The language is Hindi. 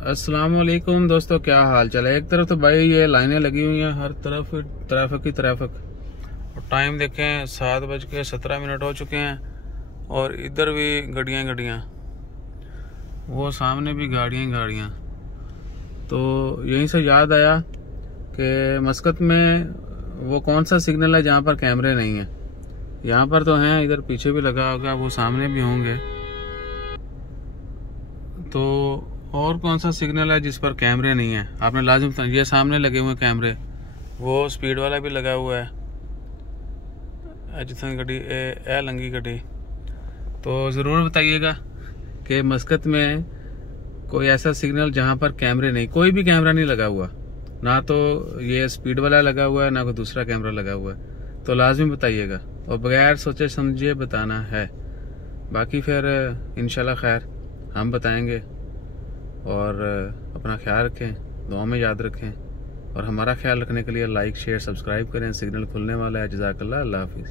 अस्सलाम वालेकुम दोस्तों, क्या हाल चाल है। एक तरफ तो भाई ये लाइनें लगी हुई हैं, हर तरफ ट्रैफिक ही ट्रैफिक। और टाइम देखें 7:17 हो चुके हैं और इधर भी गाड़ियाँ, वो सामने भी गाड़ियाँ। तो यहीं से याद आया कि मस्कत में वो कौन सा सिग्नल है जहाँ पर कैमरे नहीं हैं। यहाँ पर तो हैं, इधर पीछे भी लगा होगा, वो सामने भी होंगे। तो और कौन सा सिग्नल है जिस पर कैमरे नहीं है? आपने लाजिम, ये सामने लगे हुए कैमरे, वो स्पीड वाला भी लगा हुआ है, जितनी गड्डी ए लंगी गड्डी। तो ज़रूर बताइएगा कि मस्कत में कोई ऐसा सिग्नल जहां पर कैमरे नहीं, कोई भी कैमरा नहीं लगा हुआ, ना तो ये स्पीड वाला लगा हुआ है, ना कोई दूसरा कैमरा लगा हुआ है। तो लाजमी बताइएगा और बगैर सोचे समझे बताना है। बाकी फिर इंशाल्लाह खैर हम बताएंगे। और अपना ख्याल रखें, दुआ में याद रखें, और हमारा ख्याल रखने के लिए लाइक शेयर सब्सक्राइब करें। सिग्नल खुलने वाला है। जज़ाकल्लाह, अल्लाह हाफिज़।